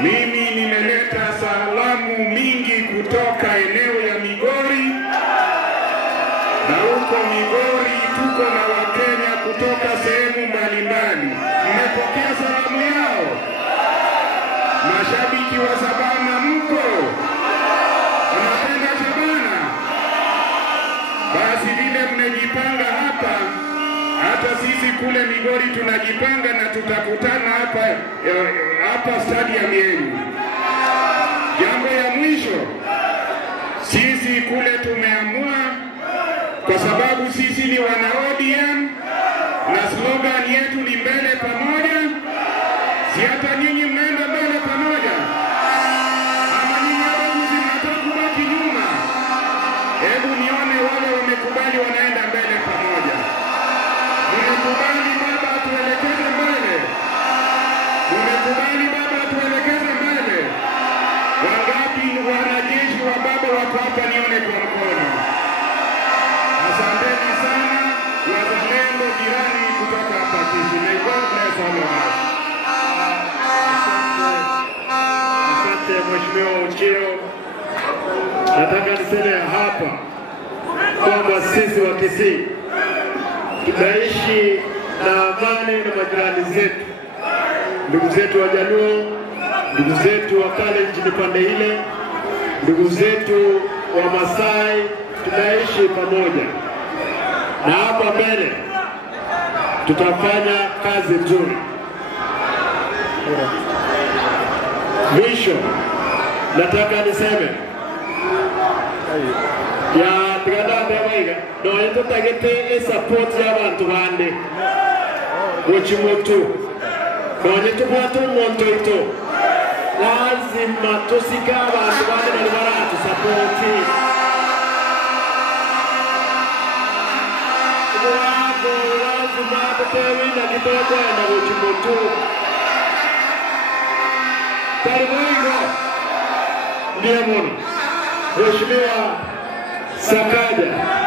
Mimi nimeleta salamu mingi kutoka eneo ya Migori, na huko Migori tuko na Wakenya kutoka sehemu mbalimbali. Mmepokea salamu yao? Mashabiki wa Shabana mko? Unapenda Shabana? Basi vile mmejipanga hapa, hata sisi kule Migori tunajipanga na tutakutana hapa stadium yenu. Jambo ya mwisho, sisi kule tumeamua, kwa sababu sisi ni wana ODM na slogan yetu ni mbele pamoja. Si hata nyinyi mnaenda mbele pamoja? Ama nyinyi wabuzi mnataka kubaki nyuma? Hebu nione wale wamekubali wanaenda mbele pamoja. Mmekubali baba tuelekeze mbele? Mmekubali baba tuelekeze mbele? Wangapi wanajeshi wa baba wako hapa nione kwa mkono? Asanteni sana wazalendo jirani kutoka hapa Kisii. May God bless all of us. Asante Mheshimiwa Ochiro. Nataka niseme hapa kwamba sisi wa Kisii tunaishi na amani na majirani zetu, ndugu zetu wa Jaluo, ndugu zetu wa Kalenjin pande ile, ndugu zetu wa Masai, tunaishi pamoja. Na hapa mbele tutafanya kazi nzuri. Mwisho nataka niseme ya tigada no ento tagete support y'abantu bande gochimoto no netubwato monto ito lazima tusika abantu bande bali baratu support lazima tutewina kitoko na gochimoto Karibu ndiye Mheshimiwa Sakaja.